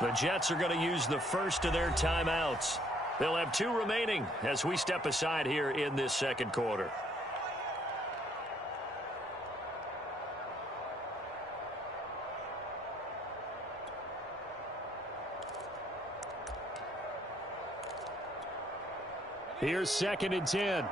The Jets are going to use the first of their timeouts. They'll have 2 remaining as we step aside here in this second quarter. Here's 2nd and 10.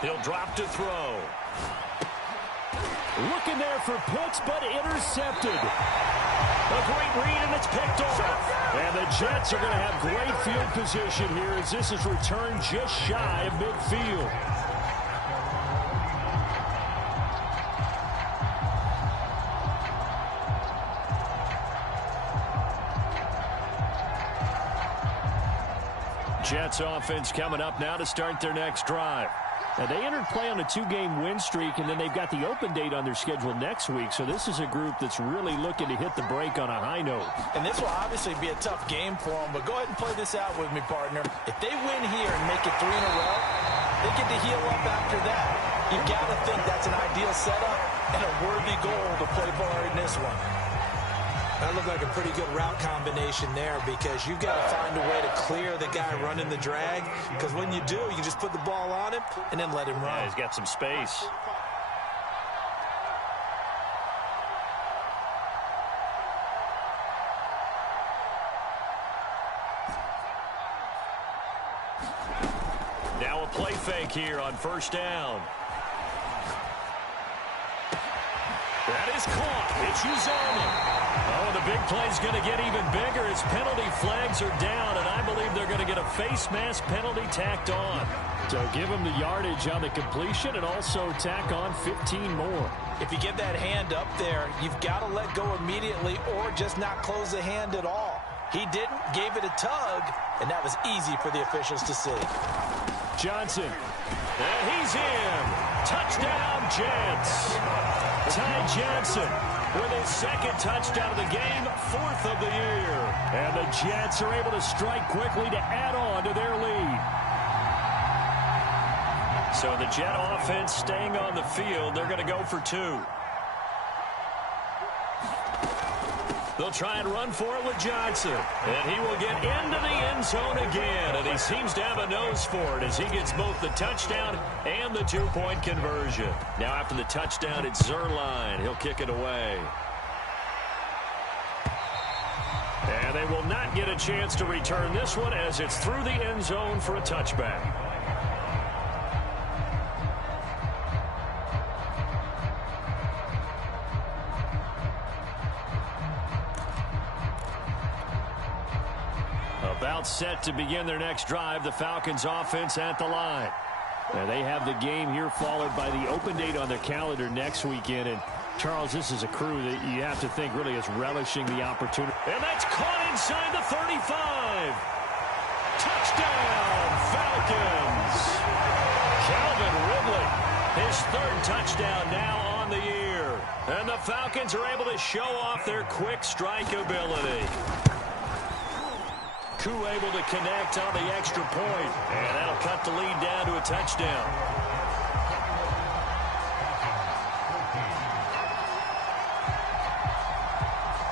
He'll drop to throw. Looking there for Pitts, but intercepted. A great read, and it's picked off. And the Jets are going to have great field position here as this is returned just shy of midfield. Jets offense coming up now to start their next drive. Now, they entered play on a 2-game win streak, and then they've got the open date on their schedule next week. So this is a group that's really looking to hit the break on a high note. And this will obviously be a tough game for them, but go ahead and play this out with me, partner. If they win here and make it 3 in a row, they get to heal up after that. You've got to think that's an ideal setup and a worthy goal to play for in this one. That looked like a pretty good route combination there because you've got to find a way to clear the guy running the drag, because when you do, you just put the ball on him and then let him run. Yeah, he's got some space. Now a play fake here on 1st down. That is caught. It's Uzomah. Oh, the big play's going to get even bigger as penalty flags are down, and I believe they're going to get a face mask penalty tacked on. So give him the yardage on the completion and also tack on 15 more. If you get that hand up there, you've got to let go immediately or just not close the hand at all. He didn't, gave it a tug, and that was easy for the officials to see. Johnson. And he's in. Touchdown, Jets. Ty Johnson with his 2nd touchdown of the game, 4th of the year. And the Jets are able to strike quickly to add on to their lead. So the Jet offense staying on the field. They're going to go for 2. They'll try and run for it with Johnson. And he will get into the end zone again. And he seems to have a nose for it as he gets both the touchdown and the 2-point conversion. Now after the touchdown, it's Zerline. He'll kick it away. And they will not get a chance to return this one as it's through the end zone for a touchback. About set to begin their next drive, the Falcons offense at the line. Now they have the game here followed by the open date on their calendar next weekend. And Charles, this is a crew that you have to think really is relishing the opportunity. And that's caught inside the 35. Touchdown, Falcons. Calvin Ridley, his 3rd touchdown now on the year. And the Falcons are able to show off their quick strike ability. Koo able to connect on the extra point, and that'll cut the lead down to a touchdown.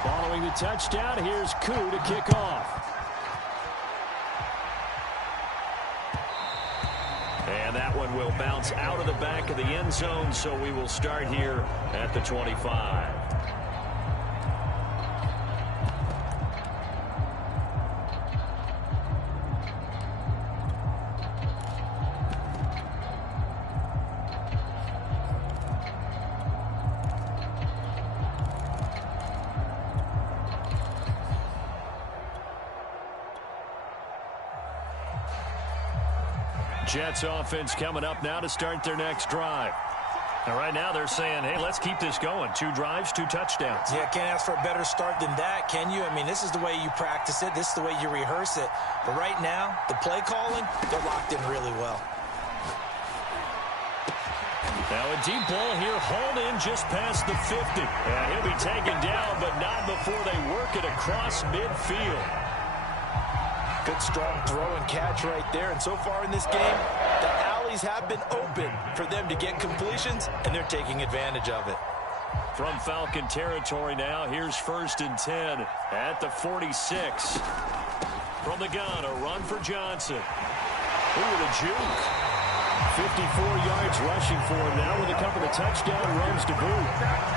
Following the touchdown, here's Koo to kick off. And that one will bounce out of the back of the end zone, so we will start here at the 25. Jets offense coming up now to start their next drive. And right now they're saying, hey, let's keep this going. 2 drives, 2 touchdowns. Yeah, can't ask for a better start than that, can you? I mean, this is the way you practice it. This is the way you rehearse it. But right now, the play calling, they're locked in really well. Now a deep ball here, hauled in just past the 50. And he'll be taken down, but not before they work it across midfield. Good, strong throw and catch right there. And so far in this game, the alleys have been open for them to get completions, and they're taking advantage of it. From Falcon territory now, here's 1st and 10 at the 46. From the gun, a run for Johnson. Ooh, the juke. 54 yards rushing for him now with a couple of touchdown runs to boot.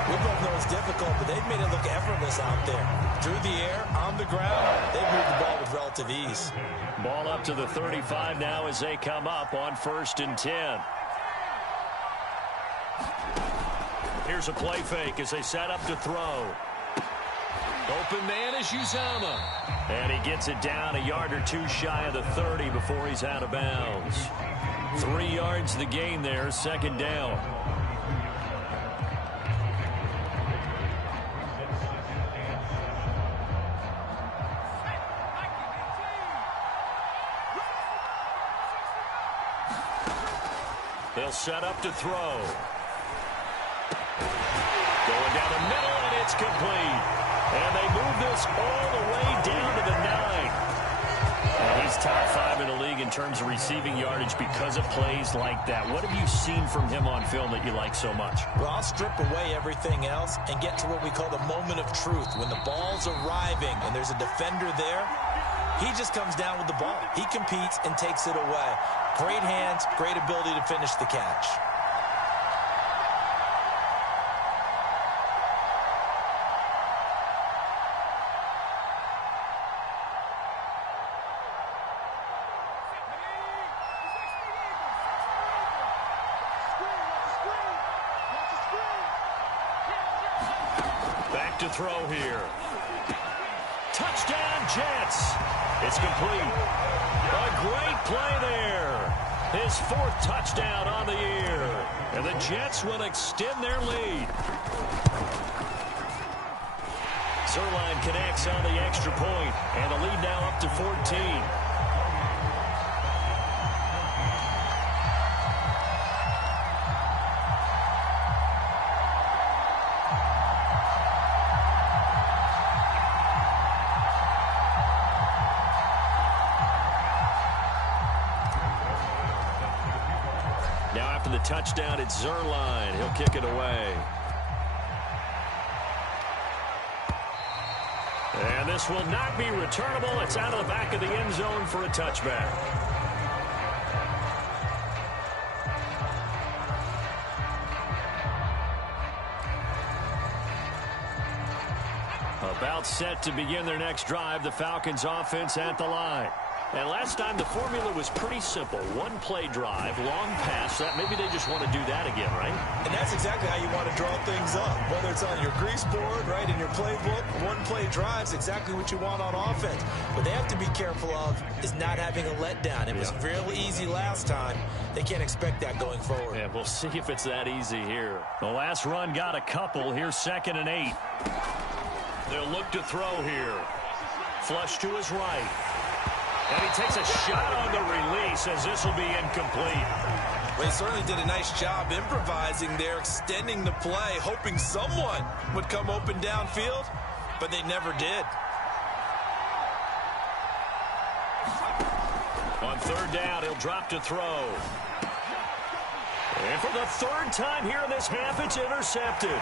We both know it's difficult, but they've made it look effortless out there. Through the air, on the ground, they've moved the ball with relative ease. Ball up to the 35 now as they come up on 1st and 10. Here's a play fake as they set up to throw. Open man is Uzama. And he gets it down a yard or two shy of the 30 before he's out of bounds. 3 yards the gain there, 2nd down. They'll set up to throw. Going down the middle, and it's complete. And they move this all the way down to the 9. And he's top 5 in the league in terms of receiving yardage because of plays like that. What have you seen from him on film that you like so much? Well, I'll strip away everything else and get to what we call the moment of truth. When the ball's arriving and there's a defender there, he just comes down with the ball. He competes and takes it away. Great hands, great ability to finish the catch. Back to throw here. Touchdown, Jets. It's complete. A great play there. His 4th touchdown on the year. And the Jets will extend their lead. Zerline connects on the extra point, and the lead now up to 14. The touchdown, it's Zerline. He'll kick it away. And this will not be returnable. It's out of the back of the end zone for a touchback. About set to begin their next drive, the Falcons offense at the line. And last time, the formula was pretty simple. One play drive, long pass. That maybe they just want to do that again, right? And that's exactly how you want to draw things up. Whether it's on your grease board, right, in your playbook, one play drive's exactly what you want on offense. What they have to be careful of is not having a letdown. It was real easy last time. They can't expect that going forward. Yeah, we'll see if it's that easy here. The last run got a couple. Here's 2nd and 8. They'll look to throw here. Flush to his right. And he takes a shot on the release as this will be incomplete. Well, he certainly did a nice job improvising there, extending the play, hoping someone would come open downfield, but they never did. On 3rd down, he'll drop to throw. And for the 3rd time here in this half, it's intercepted.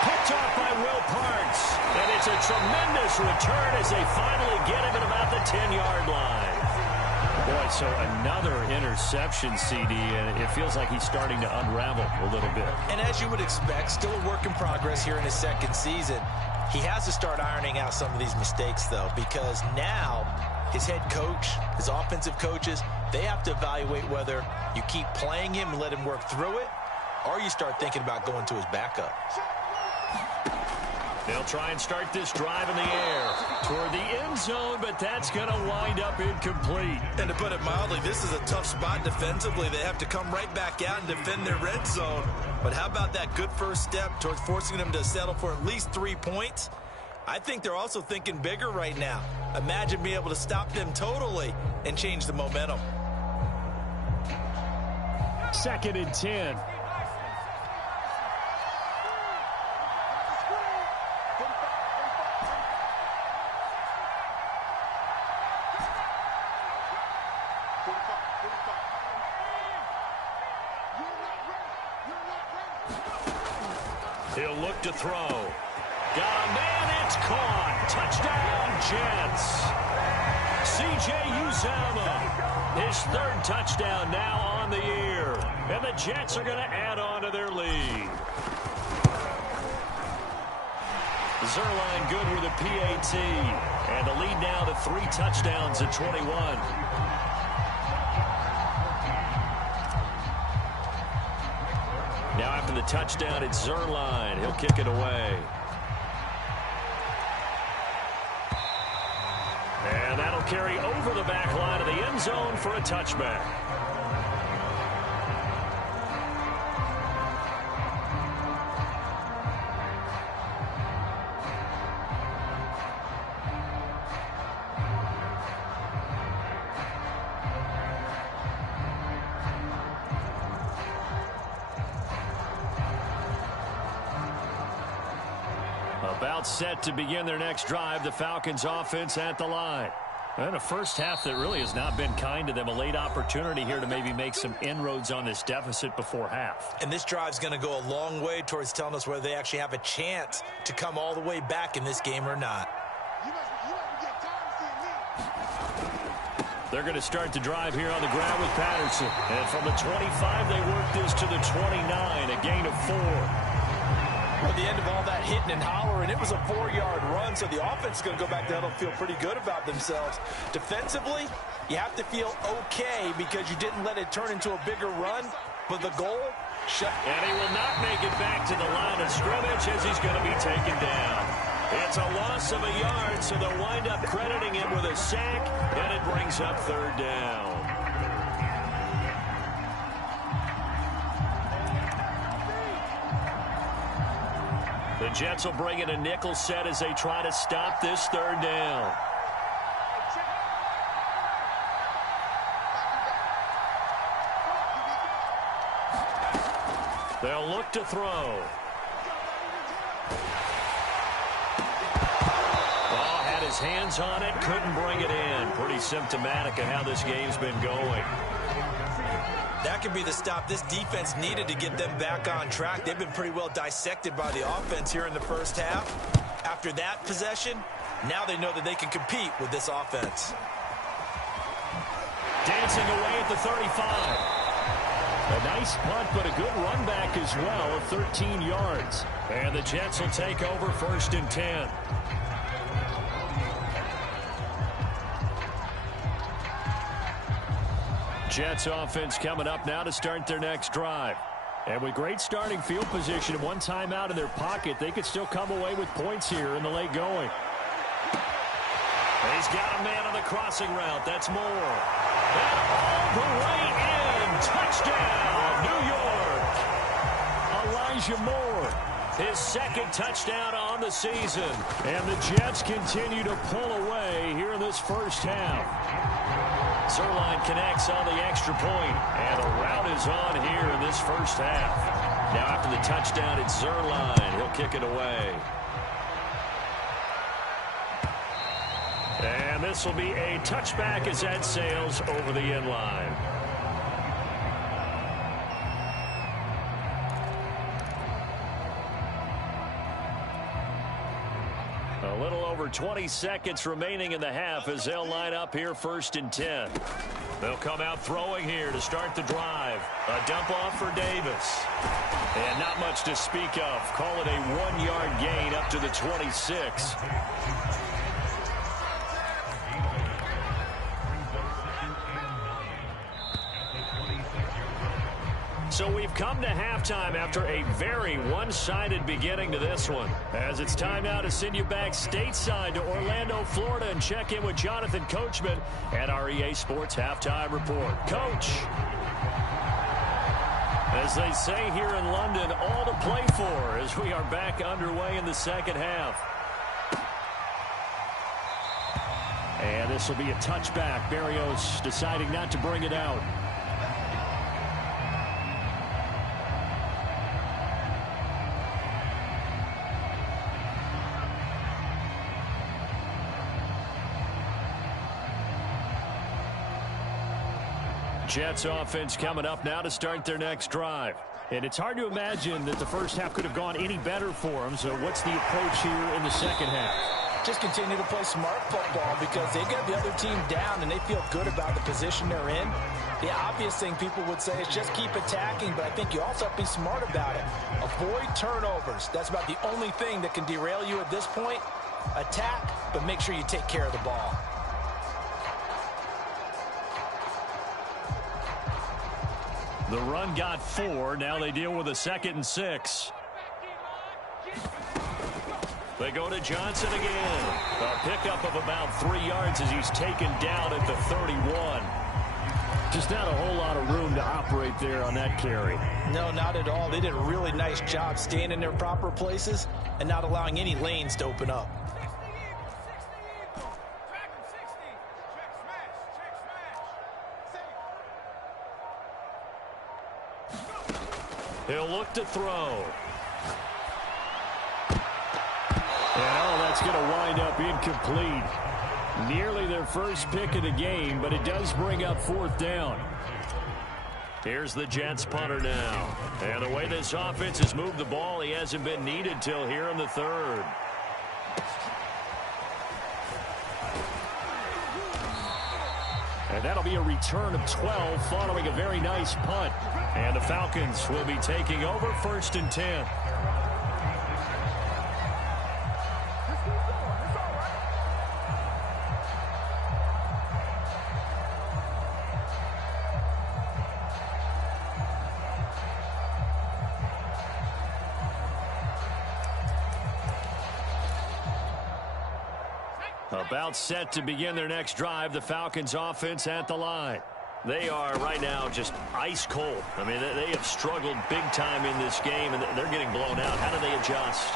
Picked off by Will Parks. And it's a tremendous return as they finally get him at about the 10-yard line. Boy, so another interception, CD, and it feels like he's starting to unravel a little bit. And as you would expect, still a work in progress here in his 2nd season. He has to start ironing out some of these mistakes, though, because now his head coach, his offensive coaches, they have to evaluate whether you keep playing him and let him work through it, or you start thinking about going to his backup. They'll try and start this drive in the air toward the end zone, but that's going to wind up incomplete. And to put it mildly, this is a tough spot defensively. They have to come right back out and defend their red zone. But how about that good first step towards forcing them to settle for at least 3 points? I think they're also thinking bigger right now. Imagine being able to stop them totally and change the momentum. 2nd and 10. He'll look to throw. Got a man, it's caught. Touchdown, Jets. C.J. Uzomah, his third touchdown now on the year. And the Jets are going to add on to their lead. Zerline good with a PAT. And the lead now to 3 touchdowns at 21. Now after the touchdown, it's Zerline. He'll kick it away. And that'll carry over the back line of the end zone for a touchback. About set to begin their next drive, the Falcons offense at the line. And a first half that really has not been kind to them. A late opportunity here to maybe make some inroads on this deficit before half. And this drive's going to go a long way towards telling us whether they actually have a chance to come all the way back in this game or not. They're going to start the drive here on the ground with Patterson. And from the 25, they work this to the 29, a gain of 4. At the end of all that hitting and hollering, it was a 4-yard run, so the offense is going to go back down and feel pretty good about themselves. Defensively, you have to feel okay because you didn't let it turn into a bigger run, but the goal, and he will not make it back to the line of scrimmage as he's going to be taken down. It's a loss of a yard, so they'll wind up crediting him with a sack, and it brings up 3rd down. The Jets will bring in a nickel set as they try to stop this 3rd down. They'll look to throw. Oh, had his hands on it, couldn't bring it in. Pretty symptomatic of how this game's been going. That could be the stop this defense needed to get them back on track. They've been pretty well dissected by the offense here in the first half. After that possession, now they know that they can compete with this offense. Dancing away at the 35. A nice punt, but a good run back as well of 13 yards. And the Jets will take over 1st and 10. Jets offense coming up now to start their next drive. And with great starting field position and one timeout in their pocket, they could still come away with points here in the late going. And he's got a man on the crossing route. That's Moore. And all the way in. Touchdown, New York. Elijah Moore, his 2nd touchdown on the season. And the Jets continue to pull away here in this first half. Zerline connects on the extra point, and the route is on here in this first half. Now after the touchdown, it's Zerline. He'll kick it away. And this will be a touchback as that sails over the end line. A little over 20 seconds remaining in the half as they'll line up here 1st and 10. They'll come out throwing here to start the drive. A dump off for Davis. And not much to speak of. Call it a 1-yard gain up to the 26. So we've come to halftime after a very one-sided beginning to this one. As it's time now to send you back stateside to Orlando, Florida, and check in with Jonathan Coachman at our EA Sports Halftime Report. Coach, as they say here in London, all to play for as we are back underway in the second half. And this will be a touchback. Berrios deciding not to bring it out. Jets offense coming up now to start their next drive. And it's hard to imagine that the first half could have gone any better for them. So what's the approach here in the second half? Just continue to play smart football because they got the other team down and they feel good about the position they're in. The obvious thing people would say is just keep attacking, but I think you also have to be smart about it. Avoid turnovers. That's about the only thing that can derail you at this point. Attack, but make sure you take care of the ball. The run got 4. Now they deal with a 2nd and 6. They go to Johnson again. A pickup of about 3 yards as he's taken down at the 31. Just not a whole lot of room to operate there on that carry. No, not at all. They did a really nice job staying in their proper places and not allowing any lanes to open up. He'll look to throw. And that's going to wind up incomplete. Nearly their first pick of the game, but it does bring up 4th down. Here's the Jets punter now. And the way this offense has moved the ball, he hasn't been needed till here in the 3rd. And that'll be a return of 12 following a very nice punt. And the Falcons will be taking over 1st and 10. About set to begin their next drive, the Falcons offense at the line. They are right now just ice cold. I mean, they have struggled big time in this game, and they're getting blown out. How do they adjust?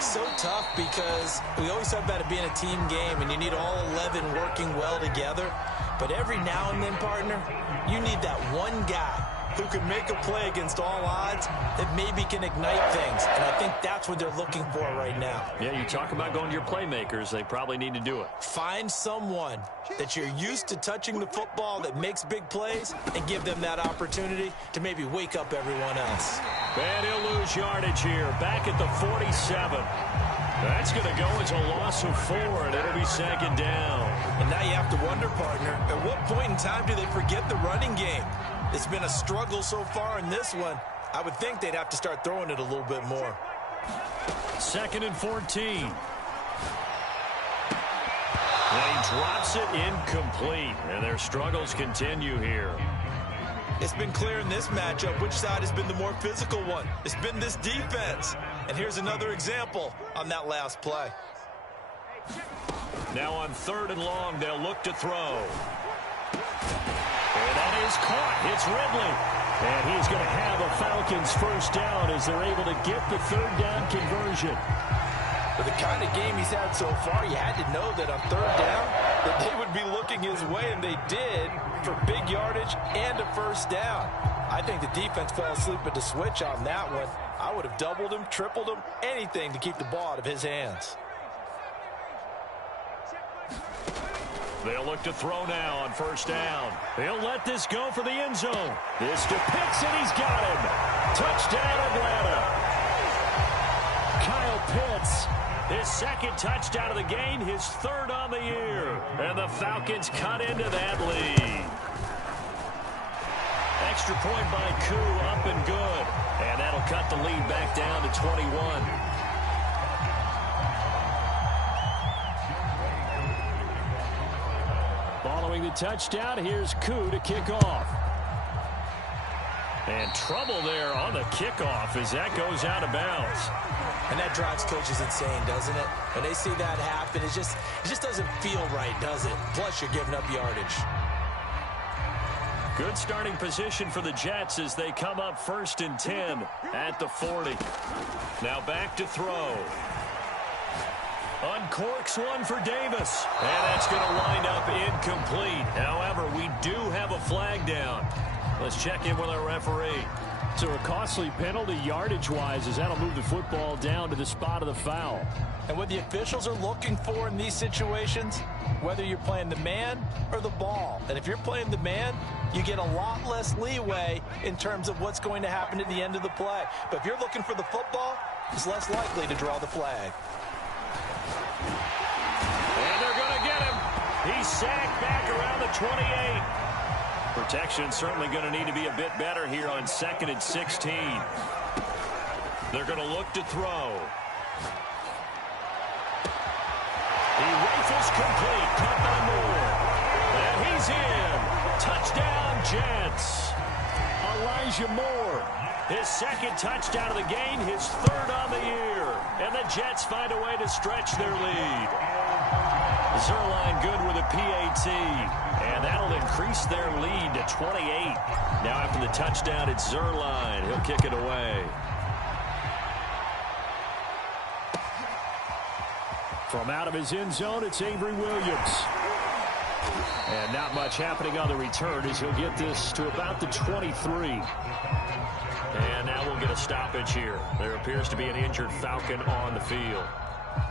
So tough because we always talk about it being a team game, and you need all 11 working well together. But every now and then, partner, you need that one guy who can make a play against all odds that maybe can ignite things. And I think that's what they're looking for right now. Yeah, you talk about going to your playmakers. They probably need to do it. Find someone that you're used to touching the football that makes big plays and give them that opportunity to maybe wake up everyone else. And he'll lose yardage here. Back at the 47. That's going to go as a loss of 4, and it'll be 2nd down. And now you have to wonder, partner, at what point in time do they forget the running game? It's been a struggle so far in this one. I would think they'd have to start throwing it a little bit more. 2nd and 14. And he drops it incomplete, and their struggles continue here. It's been clear in this matchup which side has been the more physical one. It's been this defense. And here's another example on that last play. Now on 3rd and long, they'll look to throw. And that is caught. It's Ridley. And he's going to have a Falcons 1st down as they're able to get the 3rd down conversion. With the kind of game he's had so far, you had to know that on 3rd down that they would be looking his way, and they did, for big yardage and a 1st down. I think the defense fell asleep at the switch on that one. I would have doubled him, tripled him, anything to keep the ball out of his hands. They'll look to throw now on 1st down. They'll let this go for the end zone. This to Pitts, and he's got him. Touchdown, Atlanta. Kyle Pitts, his 2nd touchdown of the game, his 3rd on the year. And the Falcons cut into that lead. Extra point by Koo, up and good. And that'll cut the lead back down to 21. Following the touchdown, here's Koo to kick off. And trouble there on the kickoff as that goes out of bounds. And that drives coaches insane, doesn't it? When they see that happen, it just doesn't feel right, does it? Plus, you're giving up yardage. Good starting position for the Jets as they come up 1st and 10 at the 40. Now back to throw. Uncorks one for Davis. And that's going to wind up incomplete. However, we do have a flag down. Let's check in with our referee. So a costly penalty yardage-wise as that'll move the football down to the spot of the foul. And what the officials are looking for in these situations, whether you're playing the man or the ball. And if you're playing the man, you get a lot less leeway in terms of what's going to happen at the end of the play. But if you're looking for the football, it's less likely to draw the flag. And they're going to get him. He's sacked back around the 28. Protection certainly going to need to be a bit better here on 2nd and 16. They're going to look to throw. He rifles complete. Caught by Moore. And he's in. Touchdown, Jets. Elijah Moore. His 2nd touchdown of the game. His 3rd on the year. And the Jets find a way to stretch their lead. Zuerlein good with a PAT. And that'll increase their lead to 28. Now after the touchdown, it's Zuerlein. He'll kick it away. From out of his end zone, it's Avery Williams. And not much happening on the return as he'll get this to about the 23. And now we'll get a stoppage here. There appears to be an injured Falcon on the field.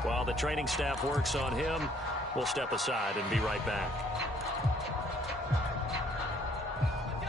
While the training staff works on him, we'll step aside and be right back.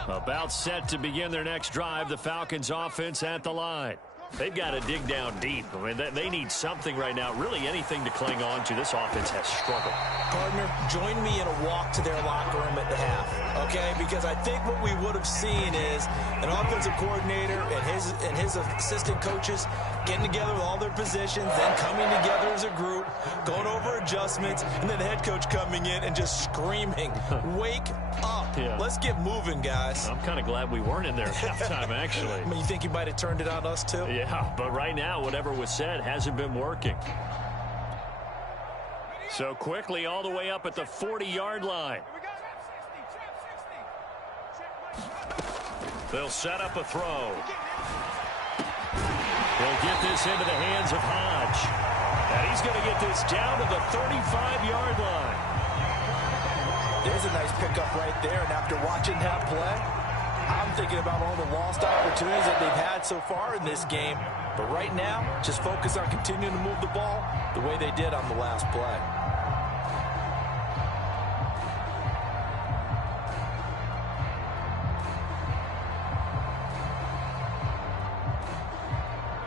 About set to begin their next drive, the Falcons offense at the line. They've got to dig down deep. I mean, they need something right now, really anything to cling on to. This offense has struggled. Partner, join me in a walk to their locker room at the half, okay? Because I think what we would have seen is an offensive coordinator and his assistant coaches getting together with all their positions, then coming together as a group, going over adjustments, and then the head coach coming in and just screaming, "Wake up. Yeah. Let's get moving, guys." I'm kind of glad we weren't in there at halftime, actually. I mean, you think you might have turned it on us, too? Yeah, but right now, whatever was said hasn't been working. So quickly all the way up at the 40-yard line. They'll set up a throw. He'll get this into the hands of Hodge. And he's going to get this down to the 35-yard line. There's a nice pickup right there, and after watching that play, I'm thinking about all the lost opportunities that they've had so far in this game. But right now, just focus on continuing to move the ball the way they did on the last play.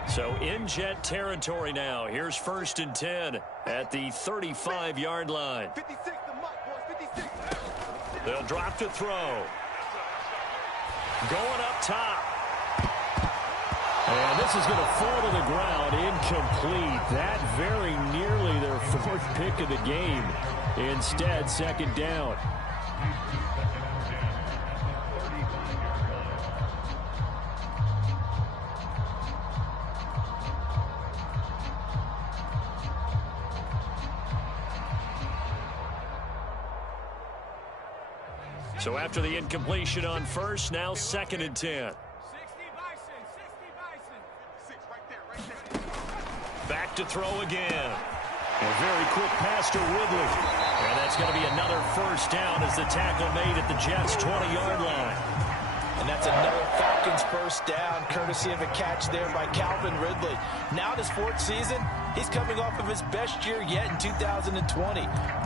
So in Jet territory now. Here's 1st and 10 at the 35-yard line. 56 the mark, boys, 56. They'll drop to throw. Going up top. And this is going to fall to the ground, incomplete. That very nearly their 4th pick of the game. Instead, 2nd down. So after the incompletion on 1st, now 2nd and 10. Back to throw again. A very quick pass to Ridley. And that's going to be another 1st down as the tackle made at the Jets' 20-yard line. And that's another Falcons 1st down, courtesy of a catch there by Calvin Ridley. Now in his 4th season, he's coming off of his best year yet in 2020.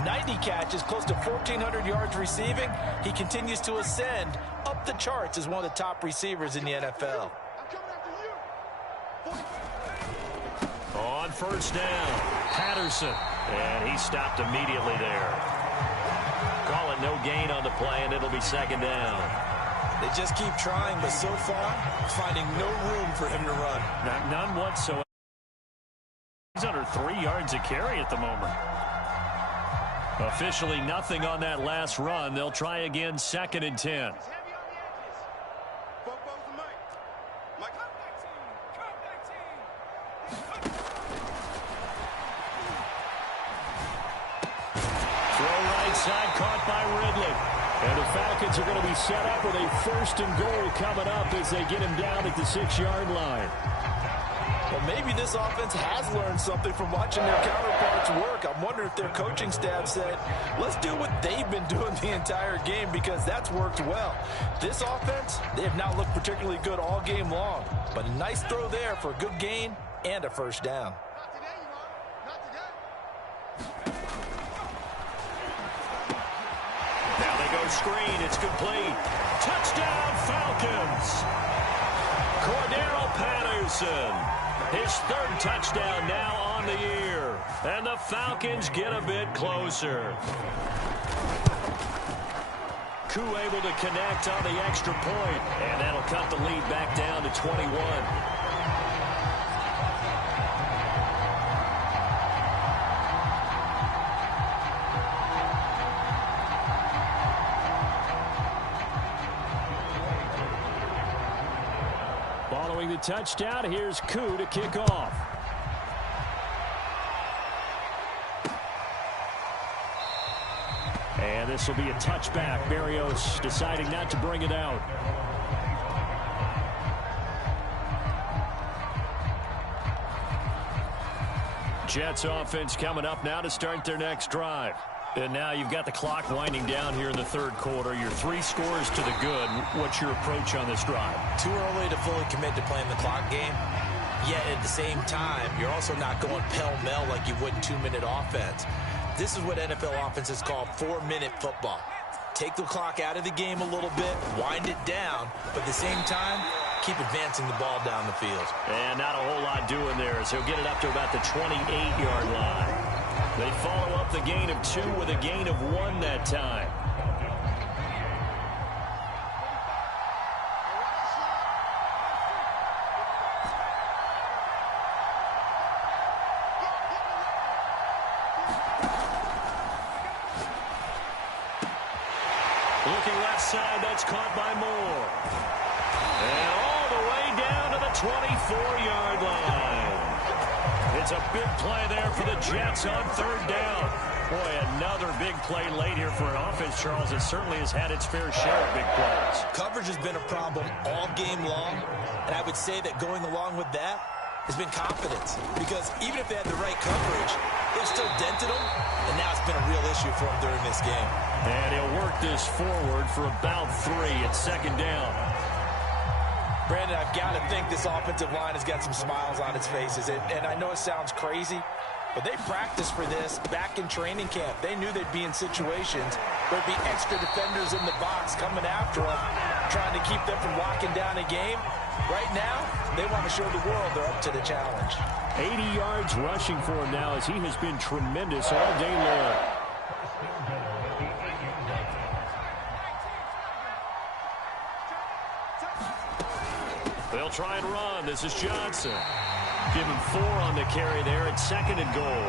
90 catches, close to 1,400 yards receiving. He continues to ascend up the charts as one of the top receivers in the NFL. On 1st down, Patterson. And he stopped immediately there. Call it no gain on the play, and it'll be 2nd down. They just keep trying, but so far, finding no room for him to run. None whatsoever. He's under 3 yards a carry at the moment. Officially nothing on that last run. They'll try again, 2nd and 10. Side caught by Ridley. And the Falcons are going to be set up with a 1st and goal coming up as they get him down at the 6-yard line. Well, maybe this offense has learned something from watching their counterparts work. I'm wondering if their coaching staff said, let's do what they've been doing the entire game, because that's worked well. This offense, they have not looked particularly good all game long, but a nice throw there for a good gain and a first down. Now they go screen. It's complete. Touchdown, Falcons. Cordero Patterson. His third touchdown now on the year. And the Falcons get a bit closer. Koo able to connect on the extra point. And that'll cut the lead back down to 21. Following the touchdown, here's Koo to kick off. And this will be a touchback. Berrios deciding not to bring it out. Jets offense coming up now to start their next drive. And now you've got the clock winding down here in the third quarter. You're 3 scores to the good. What's your approach on this drive? Too early to fully commit to playing the clock game. Yet at the same time, you're also not going pell-mell like you would in 2-minute offense. This is what NFL offenses call 4-minute football. Take the clock out of the game a little bit, wind it down, but at the same time, keep advancing the ball down the field. And not a whole lot doing there, as he'll get it up to about the 28-yard line. They follow up the gain of 2 with a gain of 1 that time. Looking left side, that's caught by Moore. And all the way down to the 24-yard line. It's a big play there for the Jets on third down. Boy, another big play late here for an offense, Charles, that certainly has had its fair share of big plays. Coverage has been a problem all game long, and I would say that going along with that has been confidence, because even if they had the right coverage, they've still dented them, and now it's been a real issue for them during this game. And he'll work this forward for about 3 at second down. Brandon, I've got to think this offensive line has got some smiles on its faces. And I know it sounds crazy, but they practiced for this back in training camp. They knew they'd be in situations where there'd be extra defenders in the box coming after them, trying to keep them from locking down a game. Right now, they want to show the world they're up to the challenge. 80 yards rushing for him now, as he has been tremendous all day long. They'll try and run. This is Johnson. Give him 4 on the carry there at 2nd and goal.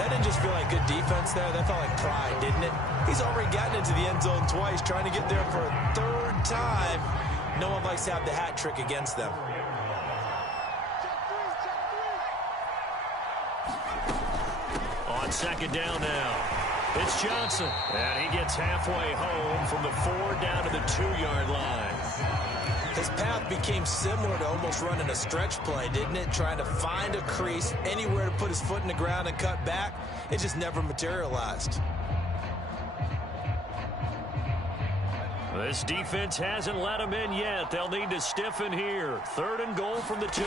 That didn't just feel like good defense there. That felt like pride, didn't it? He's already gotten into the end zone twice, trying to get there for a 3rd time. No one likes to have the hat trick against them. On 2nd down now. It's Johnson. And he gets halfway home from the 4 down to the 2-yard line. His path became similar to almost running a stretch play, didn't it? Trying to find a crease, anywhere to put his foot in the ground and cut back. It just never materialized. This defense hasn't let him in yet. They'll need to stiffen here. 3rd and goal from the 2.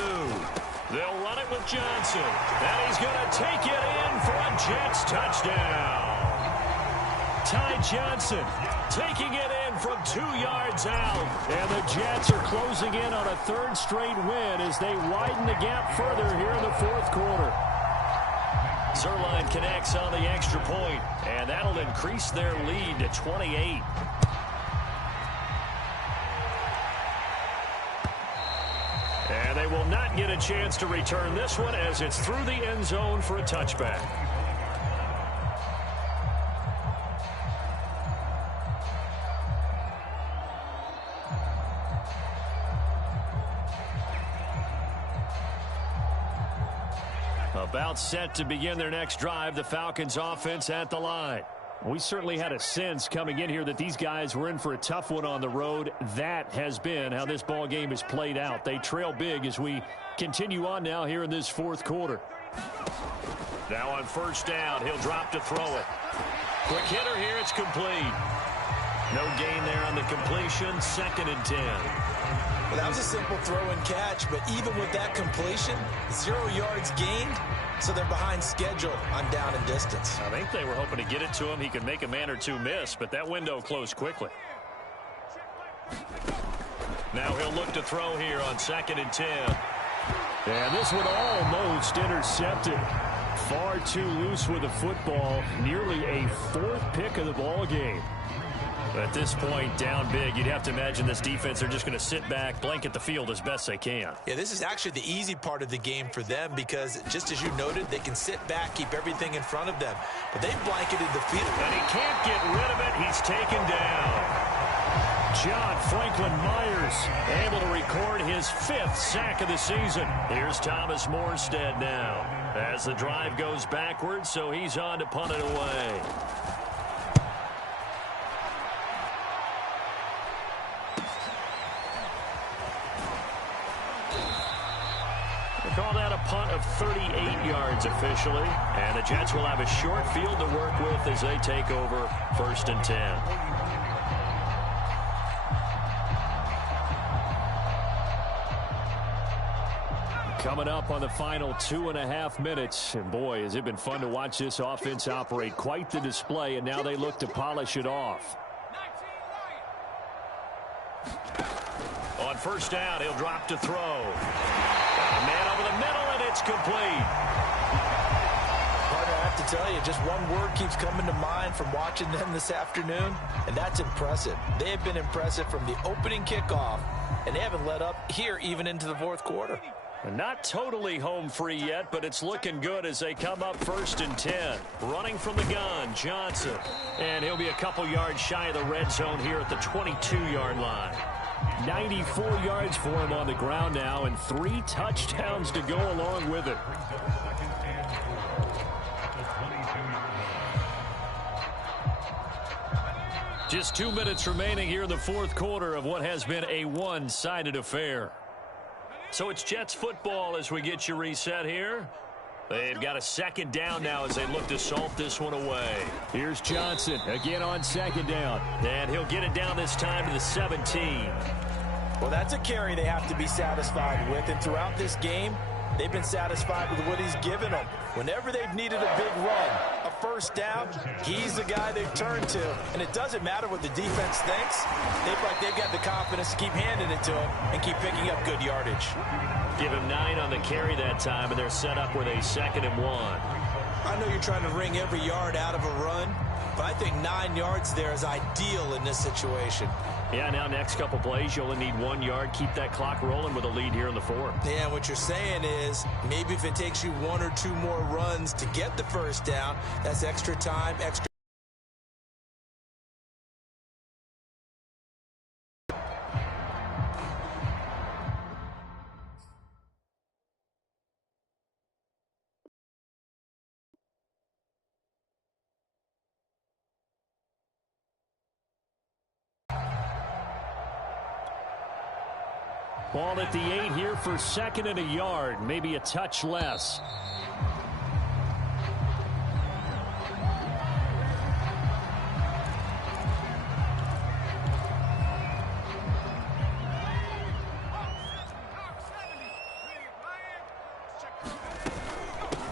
They'll run it with Johnson. And he's going to take it in for a Jets touchdown. Ty Johnson taking it in from 2 yards out. And the Jets are closing in on a 3rd straight win as they widen the gap further here in the 4th quarter. Zerline connects on the extra point, and that'll increase their lead to 28. And they will not get a chance to return this one as it's through the end zone for a touchback. About set to begin their next drive, the Falcons offense at the line. We certainly had a sense coming in here that these guys were in for a tough one on the road. That has been how this ball game has played out. They trail big as we continue on now here in this fourth quarter. Now on first down, he'll drop to throw it. Quick hitter here, it's complete. No gain there on the completion, 2nd and 10. Well, that was a simple throw and catch, but even with that completion, 0 yards gained, so they're behind schedule on down and distance. I think they were hoping to get it to him. He could make a man or two miss, but that window closed quickly. Now he'll look to throw here on 2nd and 10. And this one almost intercepted. Far too loose with the football. Nearly a 4th pick of the ball game. At this point, down big, you'd have to imagine this defense are just going to sit back, blanket the field as best they can. Yeah, this is actually the easy part of the game for them because, just as you noted, they can sit back, keep everything in front of them. But they've blanketed the field. And he can't get rid of it. He's taken down. John Franklin Myers able to record his 5th sack of the season. Here's Thomas Morstead now as the drive goes backwards, so he's on to punt it away. Call that a punt of 38 yards officially. And the Jets will have a short field to work with as they take over 1st and 10. Coming up on the final 2.5 minutes. And boy, has it been fun to watch this offense operate. Quite the display, and now they look to polish it off. On first down, he'll drop to throw. Got a man over the middle, and it's complete. Partner, I have to tell you, just one word keeps coming to mind from watching them this afternoon, and that's impressive. They have been impressive from the opening kickoff, and they haven't let up here even into the 4th quarter. Not totally home free yet, but it's looking good as they come up 1st and 10. Running from the gun, Johnson. And he'll be a couple yards shy of the red zone here at the 22-yard line. 94 yards for him on the ground now, and 3 touchdowns to go along with it. Just 2 minutes remaining here in the 4th quarter of what has been a one-sided affair. So it's Jets football as we get you reset here. They've got a 2nd down now as they look to salt this one away. Here's Johnson again on 2nd down. And he'll get it down this time to the 17. Well, that's a carry they have to be satisfied with. And throughout this game, they've been satisfied with what he's given them. Whenever they've needed a big run, a first down, he's the guy they've turned to. And it doesn't matter what the defense thinks. They've got the confidence to keep handing it to him and keep picking up good yardage. Give him 9 on the carry that time, and they're set up with a 2nd and 1. I know you're trying to wring every yard out of a run, but I think 9 yards there is ideal in this situation. Yeah, now next couple plays, you only need 1 yard. Keep that clock rolling with a lead here in the 4th. Yeah, what you're saying is maybe if it takes you 1 or 2 more runs to get the first down, that's extra time, extra. Ball at the 8 here for 2nd and a yard, maybe a touch less.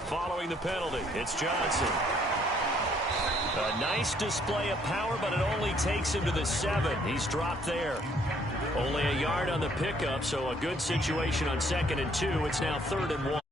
Following the penalty, it's Johnson. A nice display of power, but it only takes him to the 7. He's dropped there. Only a yard on the pickup, so a good situation on 2nd and 2. It's now 3rd and 1.